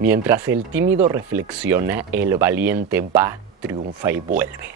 Mientras el tímido reflexiona, el valiente va, triunfa y vuelve.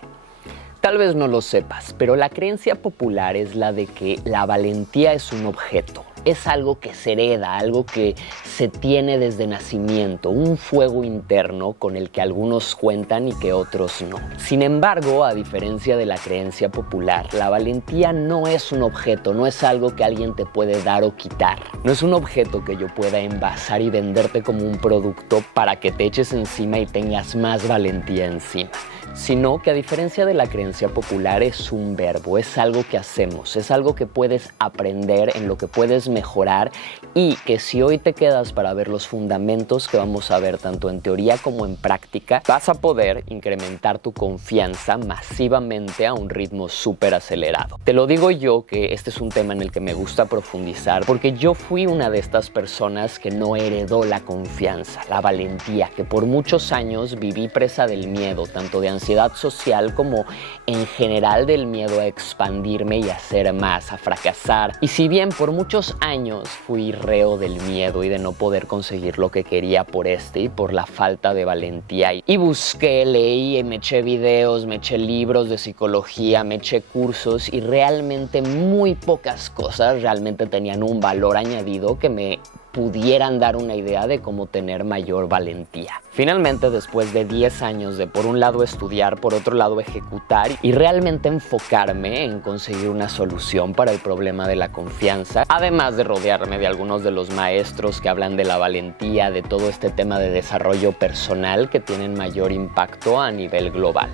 Tal vez no lo sepas, pero la creencia popular es la de que la valentía es un objeto. Es algo que se hereda, algo que se tiene desde nacimiento, un fuego interno con el que algunos cuentan y que otros no. Sin embargo, a diferencia de la creencia popular, la valentía no es un objeto, no es algo que alguien te puede dar o quitar. No es un objeto que yo pueda envasar y venderte como un producto para que te eches encima y tengas más valentía encima. Sino que a diferencia de la creencia popular es un verbo, es algo que hacemos, es algo que puedes aprender, en lo que puedes mejorar y que si hoy te quedas para ver los fundamentos que vamos a ver tanto en teoría como en práctica, vas a poder incrementar tu confianza masivamente a un ritmo súper acelerado. Te lo digo yo que este es un tema en el que me gusta profundizar porque yo fui una de estas personas que no heredó la confianza, la valentía, que por muchos años viví presa del miedo, tanto de ansiedad social como en general del miedo a expandirme y a hacer más, a fracasar. Y si bien por muchos años fui reo del miedo y de no poder conseguir lo que quería por y por la falta de valentía, y busqué, leí, me eché videos, me eché libros de psicología, me eché cursos y realmente muy pocas cosas realmente tenían un valor añadido que me pudieran dar una idea de cómo tener mayor valentía. Finalmente, después de 10 años de por un lado estudiar, por otro lado ejecutar y realmente enfocarme en conseguir una solución para el problema de la confianza, además de rodearme de algunos de los maestros que hablan de la valentía, de todo este tema de desarrollo personal que tienen mayor impacto a nivel global.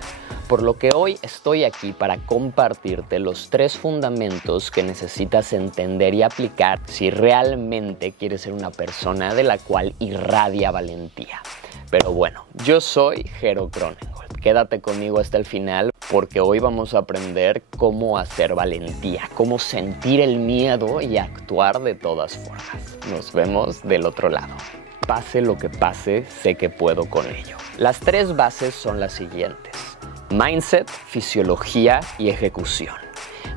Por lo que hoy estoy aquí para compartirte los 3 fundamentos que necesitas entender y aplicar si realmente quieres ser una persona de la cual irradia valentía. Pero bueno, yo soy Jero Cronengold. Quédate conmigo hasta el final porque hoy vamos a aprender cómo hacer valentía, cómo sentir el miedo y actuar de todas formas. Nos vemos del otro lado. Pase lo que pase, sé que puedo con ello. Las 3 bases son las siguientes: mindset, fisiología y ejecución.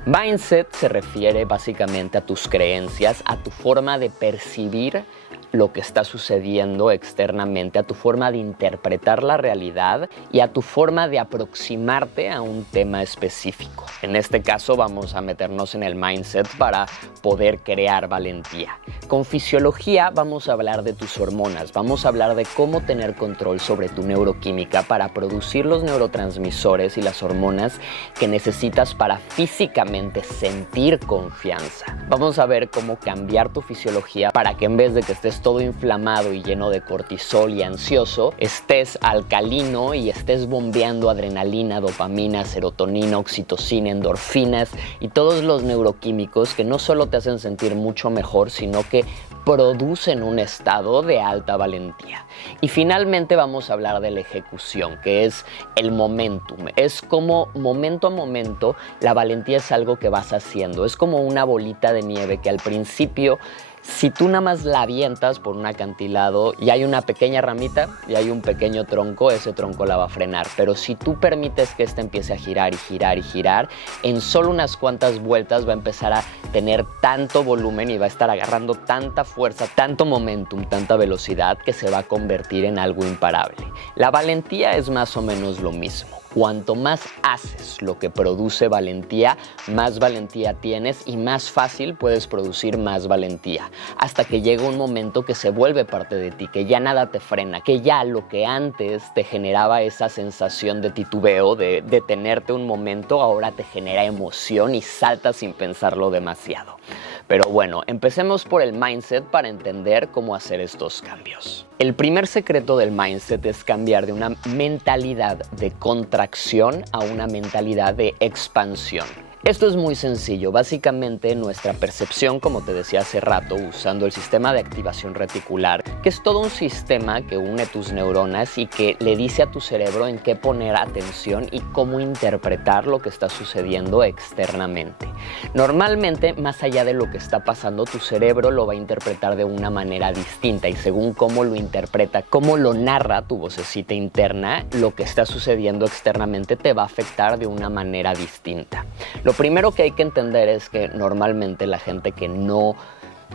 Mindset se refiere básicamente a tus creencias, a tu forma de percibir lo que está sucediendo externamente, a tu forma de interpretar la realidad y a tu forma de aproximarte a un tema específico. En este caso vamos a meternos en el mindset para poder crear valentía. Con fisiología vamos a hablar de tus hormonas, vamos a hablar de cómo tener control sobre tu neuroquímica para producir los neurotransmisores y las hormonas que necesitas para físicamente sentir confianza. Vamos a ver cómo cambiar tu fisiología para que en vez de que estés todo inflamado y lleno de cortisol y ansioso, estés alcalino y estés bombeando adrenalina, dopamina, serotonina, oxitocina, endorfinas y todos los neuroquímicos que no solo te hacen sentir mucho mejor, sino que producen un estado de alta valentía. Y finalmente vamos a hablar de la ejecución, que es el momentum. Es como momento a momento la valentía es algo que vas haciendo. Es como una bolita de nieve que al principio, si tú nada más la avientas por un acantilado y hay una pequeña ramita y hay un pequeño tronco, ese tronco la va a frenar. Pero si tú permites que éste empiece a girar y girar y girar, en solo unas cuantas vueltas va a empezar a tener tanto volumen y va a estar agarrando tanta fuerza, tanto momentum, tanta velocidad que se va a convertir en algo imparable. La valentía es más o menos lo mismo. Cuanto más haces lo que produce valentía, más valentía tienes y más fácil puedes producir más valentía. Hasta que llega un momento que se vuelve parte de ti, que ya nada te frena, que ya lo que antes te generaba esa sensación de titubeo, de detenerte un momento, ahora te genera emoción y saltas sin pensarlo demasiado. Pero bueno, empecemos por el mindset para entender cómo hacer estos cambios. El primer secreto del mindset es cambiar de una mentalidad de contracción a una mentalidad de expansión. Esto es muy sencillo. Básicamente nuestra percepción, como te decía hace rato, usando el sistema de activación reticular, que es todo un sistema que une tus neuronas y que le dice a tu cerebro en qué poner atención y cómo interpretar lo que está sucediendo externamente. Normalmente, más allá de lo que está pasando, tu cerebro lo va a interpretar de una manera distinta y según cómo lo interpreta, cómo lo narra tu vocecita interna, lo que está sucediendo externamente te va a afectar de una manera distinta. Lo primero que hay que entender es que normalmente la gente que no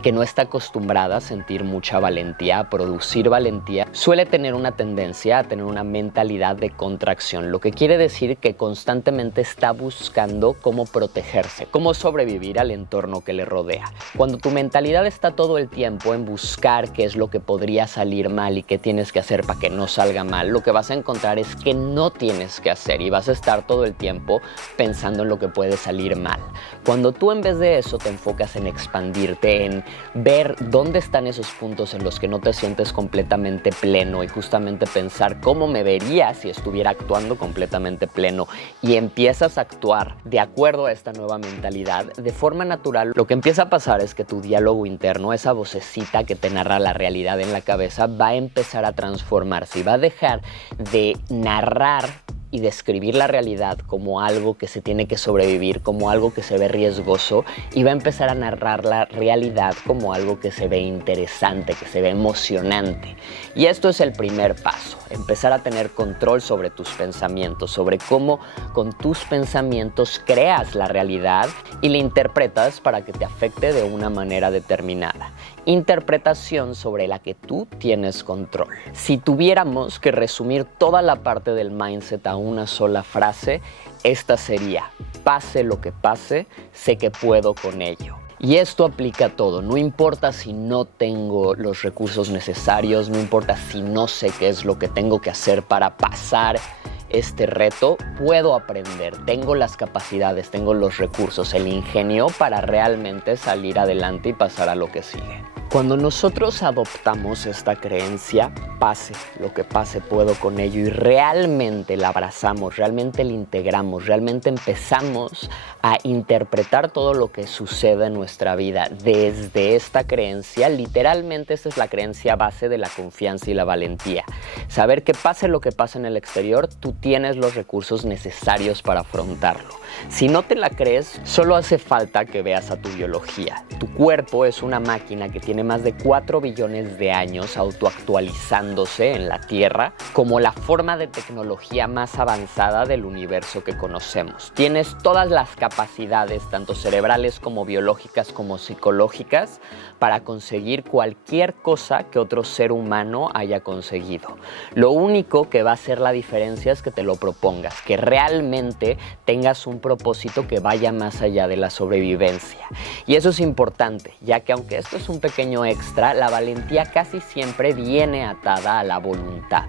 que no está acostumbrada a sentir mucha valentía, a producir valentía, suele tener una tendencia a tener una mentalidad de contracción, lo que quiere decir que constantemente está buscando cómo protegerse, cómo sobrevivir al entorno que le rodea. Cuando tu mentalidad está todo el tiempo en buscar qué es lo que podría salir mal y qué tienes que hacer para que no salga mal, lo que vas a encontrar es que no tienes que hacer y vas a estar todo el tiempo pensando en lo que puede salir mal. Cuando tú en vez de eso te enfocas en expandirte, en ver dónde están esos puntos en los que no te sientes completamente pleno y justamente pensar cómo me vería si estuviera actuando completamente pleno y empiezas a actuar de acuerdo a esta nueva mentalidad, de forma natural, lo que empieza a pasar es que tu diálogo interno, esa vocecita que te narra la realidad en la cabeza, va a empezar a transformarse y va a dejar de narrar y describir la realidad como algo que se tiene que sobrevivir, como algo que se ve riesgoso, y va a empezar a narrar la realidad como algo que se ve interesante, que se ve emocionante. Y esto es el primer paso, empezar a tener control sobre tus pensamientos, sobre cómo con tus pensamientos creas la realidad y la interpretas para que te afecte de una manera determinada. Interpretación sobre la que tú tienes control. Si tuviéramos que resumir toda la parte del mindset a una sola frase, esta sería: pase lo que pase, sé que puedo con ello. Y esto aplica a todo, no importa si no tengo los recursos necesarios, no importa si no sé qué es lo que tengo que hacer para pasar este reto, puedo aprender, tengo las capacidades, tengo los recursos, el ingenio para realmente salir adelante y pasar a lo que sigue. Cuando nosotros adoptamos esta creencia, pase lo que pase, puedo con ello, y realmente la abrazamos, realmente la integramos, realmente empezamos a interpretar todo lo que sucede en nuestra vida desde esta creencia, literalmente esta es la creencia base de la confianza y la valentía. Saber que pase lo que pase en el exterior, tú tienes los recursos necesarios para afrontarlo. Si no te la crees, solo hace falta que veas a tu biología. Tu cuerpo es una máquina que tiene más de 4 billones de años autoactualizándose en la Tierra como la forma de tecnología más avanzada del universo que conocemos. Tienes todas las capacidades, tanto cerebrales como biológicas como psicológicas, para conseguir cualquier cosa que otro ser humano haya conseguido. Lo único que va a hacer la diferencia es que te lo propongas, que realmente tengas un propósito que vaya más allá de la sobrevivencia. Y eso es importante, ya que aunque esto es un pequeño extra, la valentía casi siempre viene atada a la voluntad.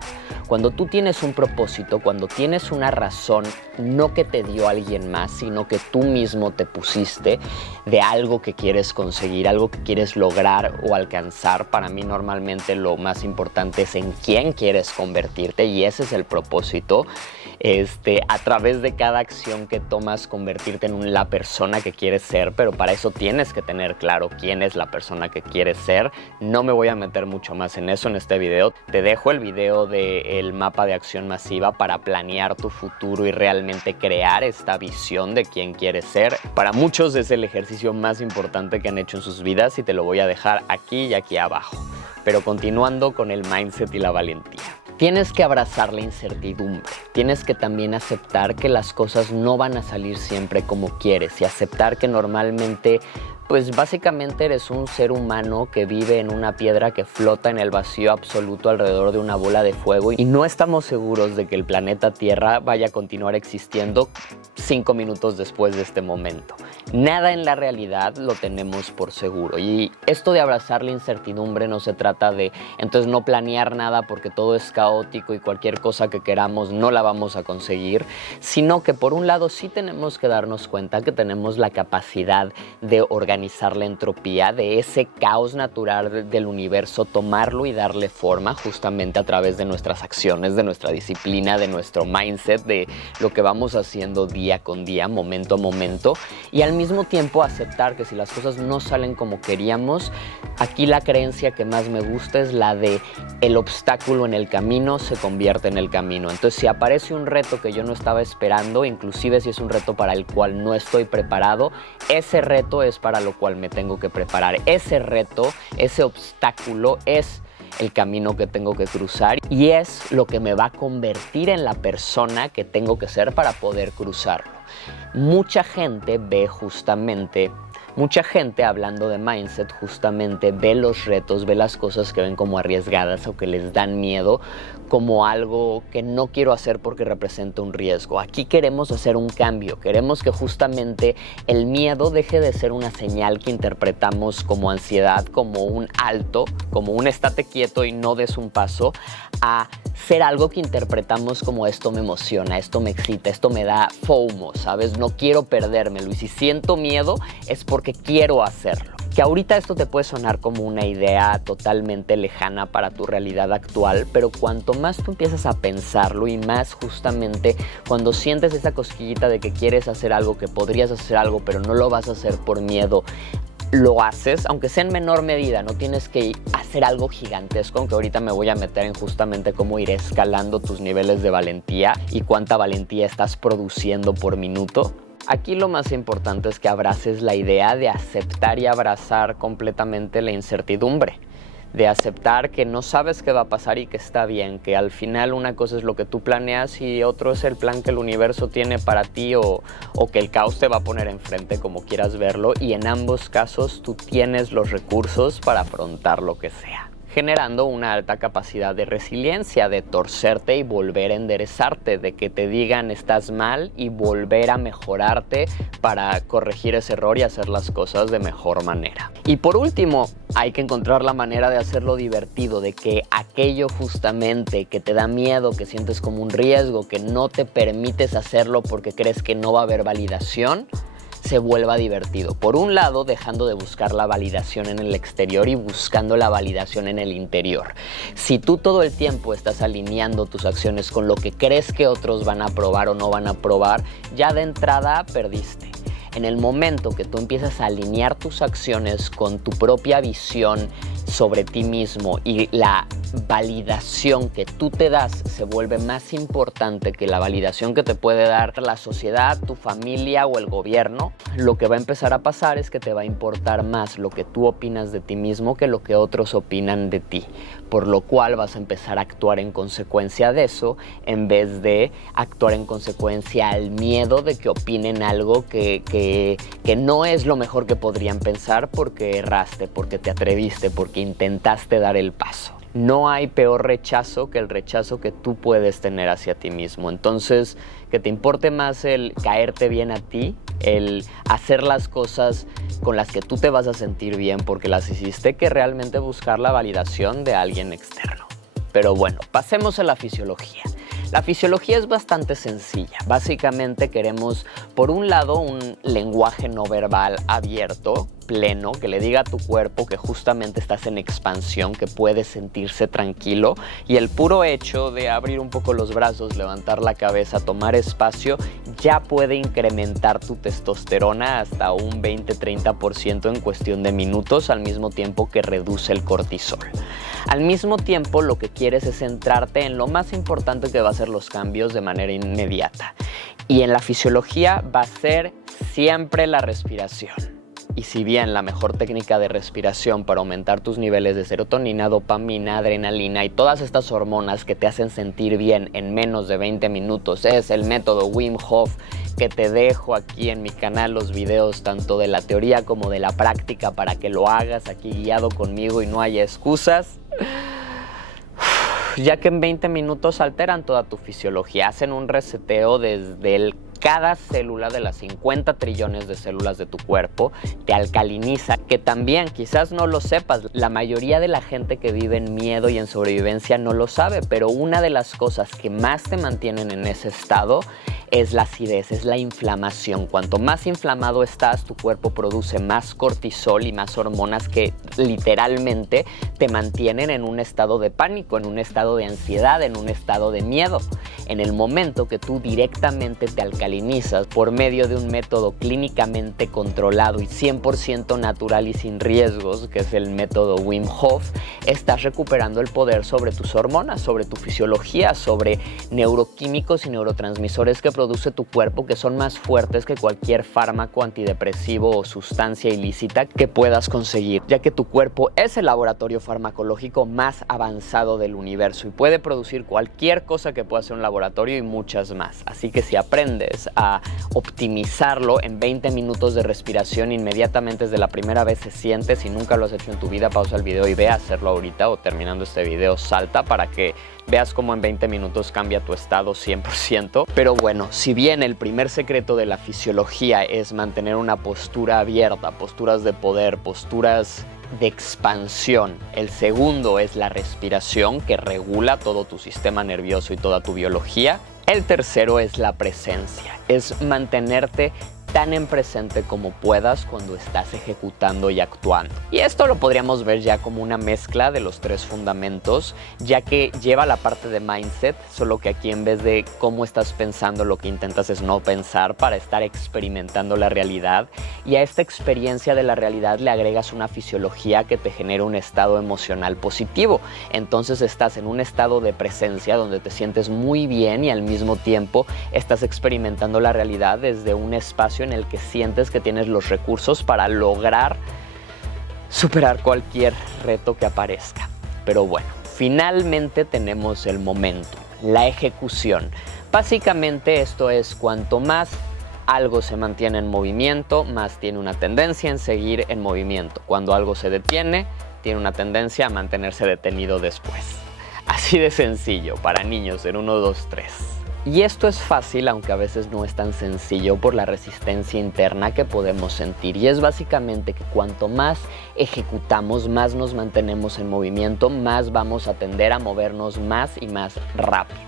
Cuando tú tienes un propósito, cuando tienes una razón, no que te dio alguien más, sino que tú mismo te pusiste de algo que quieres conseguir, algo que quieres lograr o alcanzar. Para mí normalmente lo más importante es en quién quieres convertirte, y ese es el propósito. A través de cada acción que tomas, convertirte en la persona que quieres ser, pero para eso tienes que tener claro quién es la persona que quieres ser. No me voy a meter mucho más en eso en este video. Te dejo el video del mapa de acción masiva para planear tu futuro y realmente crear esta visión de quién quieres ser. Para muchos es el ejercicio más importante que han hecho en sus vidas y te lo voy a dejar aquí y aquí abajo. Pero continuando con el mindset y la valentía. Tienes que abrazar la incertidumbre, tienes que también aceptar que las cosas no van a salir siempre como quieres y aceptar que normalmente, pues básicamente eres un ser humano que vive en una piedra que flota en el vacío absoluto alrededor de una bola de fuego y no estamos seguros de que el planeta Tierra vaya a continuar existiendo 5 minutos después de este momento. Nada en la realidad lo tenemos por seguro, y esto de abrazar la incertidumbre no se trata de entonces no planear nada porque todo es caótico y cualquier cosa que queramos no la vamos a conseguir, sino que por un lado sí tenemos que darnos cuenta que tenemos la capacidad de organizar la entropía, de ese caos natural del universo, tomarlo y darle forma justamente a través de nuestras acciones, de nuestra disciplina, de nuestro mindset, de lo que vamos haciendo día con día, momento a momento, y al mismo tiempo aceptar que si las cosas no salen como queríamos, aquí la creencia que más me gusta es la de el obstáculo en el camino se convierte en el camino. Entonces, si aparece un reto que yo no estaba esperando, inclusive si es un reto para el cual no estoy preparado, ese reto es para lo cual me tengo que preparar. Ese reto, ese obstáculo es el camino que tengo que cruzar y es lo que me va a convertir en la persona que tengo que ser para poder cruzarlo. Mucha gente ve justamente Mucha gente, hablando de mindset, justamente ve los retos, ve las cosas que ven como arriesgadas o que les dan miedo como algo que no quiero hacer porque representa un riesgo. Aquí queremos hacer un cambio, queremos que justamente el miedo deje de ser una señal que interpretamos como ansiedad, como un alto, como un estate quieto y no des un paso, a ser algo que interpretamos como esto me emociona, esto me excita, esto me da FOMO, ¿sabes? No quiero perdérmelo y si siento miedo es porque quiero hacerlo. Que ahorita esto te puede sonar como una idea totalmente lejana para tu realidad actual, pero cuanto más tú empiezas a pensarlo y más justamente cuando sientes esa cosquillita de que quieres hacer algo, que podrías hacer algo, pero no lo vas a hacer por miedo, lo haces, aunque sea en menor medida, no tienes que hacer algo gigantesco, aunque ahorita me voy a meter en justamente cómo ir escalando tus niveles de valentía y cuánta valentía estás produciendo por minuto. Aquí lo más importante es que abraces la idea de aceptar y abrazar completamente la incertidumbre, de aceptar que no sabes qué va a pasar y que está bien, que al final una cosa es lo que tú planeas y otro es el plan que el universo tiene para ti o que el caos te va a poner enfrente, como quieras verlo, y en ambos casos tú tienes los recursos para afrontar lo que sea, generando una alta capacidad de resiliencia, de torcerte y volver a enderezarte, de que te digan estás mal y volver a mejorarte para corregir ese error y hacer las cosas de mejor manera. Y por último, hay que encontrar la manera de hacerlo divertido, de que aquello justamente que te da miedo, que sientes como un riesgo, que no te permites hacerlo porque crees que no va a haber validación, se vuelva divertido. Por un lado, dejando de buscar la validación en el exterior y buscando la validación en el interior. Si tú todo el tiempo estás alineando tus acciones con lo que crees que otros van a aprobar o no van a aprobar, ya de entrada perdiste. En el momento que tú empiezas a alinear tus acciones con tu propia visión sobre ti mismo y la validación que tú te das se vuelve más importante que la validación que te puede dar la sociedad, tu familia o el gobierno, lo que va a empezar a pasar es que te va a importar más lo que tú opinas de ti mismo que lo que otros opinan de ti, por lo cual vas a empezar a actuar en consecuencia de eso en vez de actuar en consecuencia al miedo de que opinen algo que no es lo mejor que podrían pensar porque erraste, porque te atreviste, porque intentaste dar el paso. No hay peor rechazo que el rechazo que tú puedes tener hacia ti mismo. Entonces, que te importe más el caerte bien a ti, el hacer las cosas con las que tú te vas a sentir bien porque las hiciste, que realmente buscar la validación de alguien externo. Pero bueno, pasemos a la fisiología. La fisiología es bastante sencilla. Básicamente queremos, por un lado, un lenguaje no verbal abierto, pleno, que le diga a tu cuerpo que justamente estás en expansión, que puedes sentirse tranquilo, y el puro hecho de abrir un poco los brazos, levantar la cabeza, tomar espacio, ya puede incrementar tu testosterona hasta un 20-30% en cuestión de minutos, al mismo tiempo que reduce el cortisol. Al mismo tiempo, lo que quieres es centrarte en lo más importante que va a ser los cambios de manera inmediata. Y en la fisiología va a ser siempre la respiración. Y si bien la mejor técnica de respiración para aumentar tus niveles de serotonina, dopamina, adrenalina y todas estas hormonas que te hacen sentir bien en menos de 20 minutos es el método Wim Hof, que te dejo aquí en mi canal los videos tanto de la teoría como de la práctica para que lo hagas aquí guiado conmigo y no haya excusas, ya que en 20 minutos alteran toda tu fisiología, hacen un reseteo desde cada célula de las 50 trillones de células de tu cuerpo, te alcaliniza, que también quizás no lo sepas, la mayoría de la gente que vive en miedo y en sobrevivencia no lo sabe, pero una de las cosas que más te mantienen en ese estado es la acidez, es la inflamación. Cuanto más inflamado estás, tu cuerpo produce más cortisol y más hormonas que literalmente te mantienen en un estado de pánico, en un estado de ansiedad, en un estado de miedo. En el momento que tú directamente te alcalinizas por medio de un método clínicamente controlado y 100% natural y sin riesgos, que es el método Wim Hof, estás recuperando el poder sobre tus hormonas, sobre tu fisiología, sobre neuroquímicos y neurotransmisores que produce tu cuerpo que son más fuertes que cualquier fármaco antidepresivo o sustancia ilícita que puedas conseguir, ya que tu cuerpo es el laboratorio farmacológico más avanzado del universo y puede producir cualquier cosa que pueda hacer un laboratorio y muchas más. Así que si aprendes a optimizarlo en 20 minutos de respiración inmediatamente desde la primera vez se siente, si nunca lo has hecho en tu vida, pausa el video y ve a hacerlo ahorita, o terminando este video salta para que veas cómo en 20 minutos cambia tu estado 100%. Pero bueno, si bien el primer secreto de la fisiología es mantener una postura abierta, posturas de poder, posturas de expansión, el segundo es la respiración, que regula todo tu sistema nervioso y toda tu biología. El tercero es la presencia, es mantenerte tan en presente como puedas cuando estás ejecutando y actuando. Y esto lo podríamos ver ya como una mezcla de los tres fundamentos, ya que lleva la parte de mindset, solo que aquí en vez de cómo estás pensando, lo que intentas es no pensar para estar experimentando la realidad, y a esta experiencia de la realidad le agregas una fisiología que te genera un estado emocional positivo. Entonces estás en un estado de presencia donde te sientes muy bien y al mismo tiempo estás experimentando la realidad desde un espacio en el que sientes que tienes los recursos para lograr superar cualquier reto que aparezca. Pero bueno, finalmente tenemos el momento, la ejecución. Básicamente esto es cuanto más algo se mantiene en movimiento, más tiene una tendencia en seguir en movimiento. Cuando algo se detiene, tiene una tendencia a mantenerse detenido después. Así de sencillo, para niños en 1, 2, 3. Y esto es fácil, aunque a veces no es tan sencillo por la resistencia interna que podemos sentir. Y es básicamente que cuanto más ejecutamos, más nos mantenemos en movimiento, más vamos a tender a movernos más y más rápido.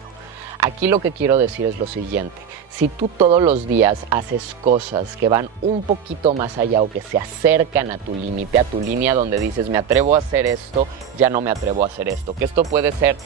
Aquí lo que quiero decir es lo siguiente: si tú todos los días haces cosas que van un poquito más allá o que se acercan a tu límite, a tu línea donde dices me atrevo a hacer esto, ya no me atrevo a hacer esto, que esto puede ser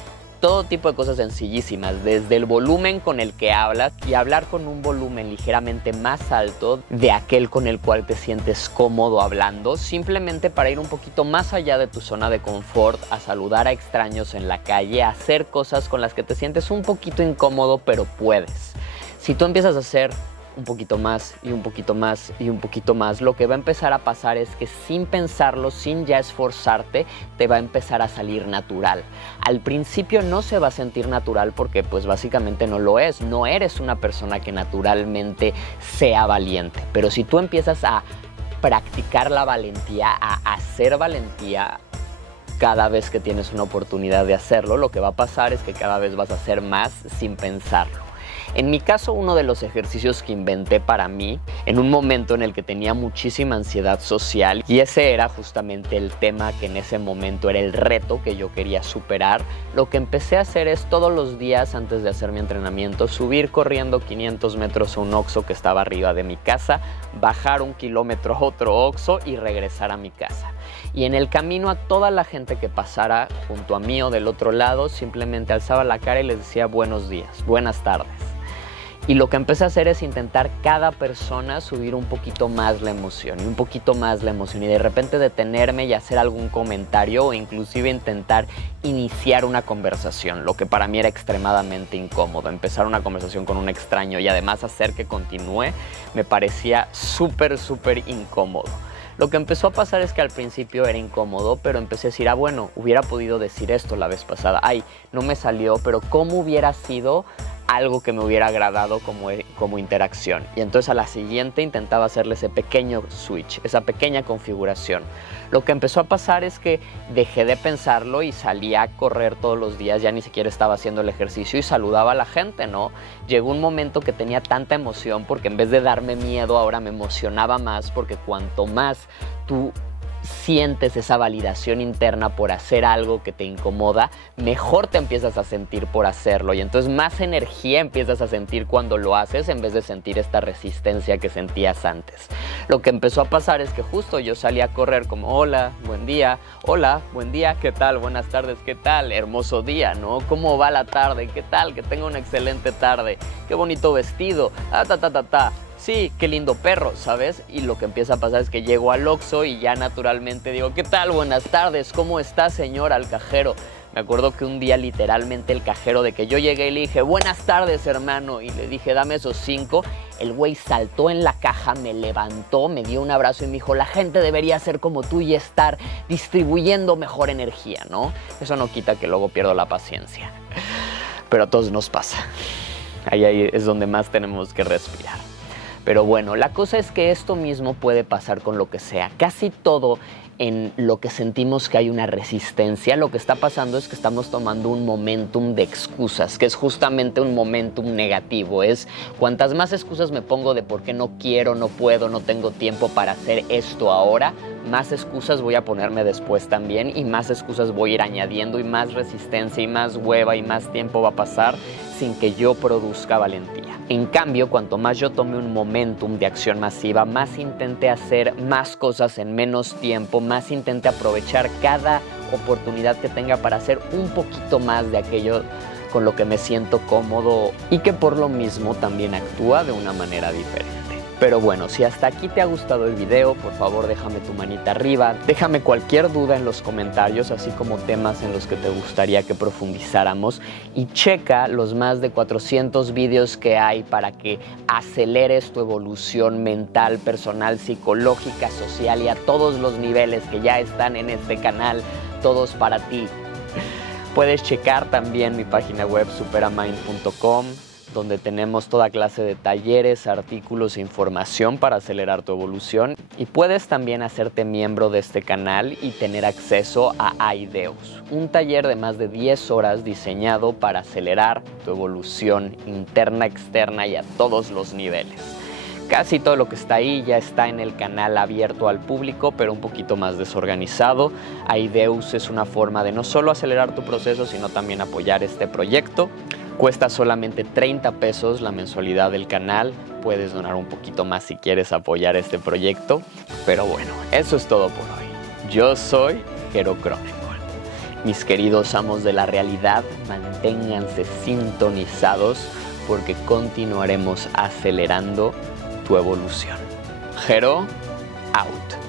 todo tipo de cosas sencillísimas, desde el volumen con el que hablas y hablar con un volumen ligeramente más alto de aquel con el cual te sientes cómodo hablando, simplemente para ir un poquito más allá de tu zona de confort, a saludar a extraños en la calle, a hacer cosas con las que te sientes un poquito incómodo, pero puedes. Si tú empiezas a hacer un poquito más y un poquito más y un poquito más, lo que va a empezar a pasar es que sin pensarlo, sin ya esforzarte, te va a empezar a salir natural. Al principio no se va a sentir natural porque pues básicamente no lo es, no eres una persona que naturalmente sea valiente, pero si tú empiezas a practicar la valentía, a hacer valentía cada vez que tienes una oportunidad de hacerlo, lo que va a pasar es que cada vez vas a hacer más sin pensarlo. En mi caso, uno de los ejercicios que inventé para mí, en un momento en el que tenía muchísima ansiedad social, y ese era justamente el tema que en ese momento era el reto que yo quería superar, lo que empecé a hacer es todos los días antes de hacer mi entrenamiento, subir corriendo 500 metros a un Oxxo que estaba arriba de mi casa, bajar 1 kilómetro a otro Oxxo y regresar a mi casa. Y en el camino a toda la gente que pasara junto a mí o del otro lado, simplemente alzaba la cara y les decía buenos días, buenas tardes. Y lo que empecé a hacer es intentar cada persona subir un poquito más la emoción y un poquito más la emoción y de repente detenerme y hacer algún comentario o inclusive intentar iniciar una conversación, lo que para mí era extremadamente incómodo. Empezar una conversación con un extraño y además hacer que continúe me parecía súper incómodo. Lo que empezó a pasar es que al principio era incómodo, pero empecé a decir, bueno, hubiera podido decir esto la vez pasada. No me salió, pero ¿cómo hubiera sido algo que me hubiera agradado como interacción? Y entonces a la siguiente intentaba hacerle ese pequeño switch, esa pequeña configuración. Lo que empezó a pasar es que dejé de pensarlo y salía a correr todos los días, ya ni siquiera estaba haciendo el ejercicio y saludaba a la gente, ¿no? Llegó un momento que tenía tanta emoción porque en vez de darme miedo, ahora me emocionaba más, porque cuanto más tú sientes esa validación interna por hacer algo que te incomoda, mejor te empiezas a sentir por hacerlo y entonces más energía empiezas a sentir cuando lo haces en vez de sentir esta resistencia que sentías antes. Lo que empezó a pasar es que justo yo salí a correr como hola, buen día, ¿qué tal? Buenas tardes, ¿qué tal? Hermoso día, ¿no? ¿Cómo va la tarde? ¿Qué tal? Que tenga una excelente tarde, qué bonito vestido, sí, qué lindo perro, ¿sabes? Y lo que empieza a pasar es que llego al Oxxo y ya naturalmente digo, ¿qué tal? Buenas tardes, ¿cómo está, señor? Al cajero, Me acuerdo que un día literalmente el cajero de que yo llegué y le dije, buenas tardes, hermano, y le dije, dame esos 5. El güey saltó en la caja, me levantó, me dio un abrazo y me dijo, la gente debería ser como tú y estar distribuyendo mejor energía, ¿no? Eso no quita que luego pierdo la paciencia. Pero a todos nos pasa. Ahí es donde más tenemos que respirar. Pero bueno, la cosa es que esto mismo puede pasar con lo que sea. Casi todo en lo que sentimos que hay una resistencia, lo que está pasando es que estamos tomando un momentum de excusas, que es justamente un momentum negativo. Es cuantas más excusas me pongo de por qué no quiero, no puedo, no tengo tiempo para hacer esto ahora, más excusas voy a ponerme después también y más excusas voy a ir añadiendo y más resistencia y más hueva y más tiempo va a pasar sin que yo produzca valentía. En cambio, cuanto más yo tome un momentum de acción masiva, más intente hacer más cosas en menos tiempo, más intente aprovechar cada oportunidad que tenga para hacer un poquito más de aquello con lo que me siento cómodo y que por lo mismo también actúa de una manera diferente. Pero bueno, si hasta aquí te ha gustado el video, por favor déjame tu manita arriba, déjame cualquier duda en los comentarios, así como temas en los que te gustaría que profundizáramos y checa los más de 400 videos que hay para que aceleres tu evolución mental, personal, psicológica, social y a todos los niveles que ya están en este canal, todos para ti. Puedes checar también mi página web superamind.com, donde tenemos toda clase de talleres, artículos e información para acelerar tu evolución. Y puedes también hacerte miembro de este canal y tener acceso a Ideus, un taller de más de 10 horas diseñado para acelerar tu evolución interna, externa y a todos los niveles. Casi todo lo que está ahí ya está en el canal abierto al público, pero un poquito más desorganizado. Ideus es una forma de no solo acelerar tu proceso, sino también apoyar este proyecto. Cuesta solamente 30 pesos la mensualidad del canal. Puedes donar un poquito más si quieres apoyar este proyecto. Pero bueno, eso es todo por hoy. Yo soy Jero Cronengold. Mis queridos amos de la realidad, manténganse sintonizados porque continuaremos acelerando tu evolución. Jero, out.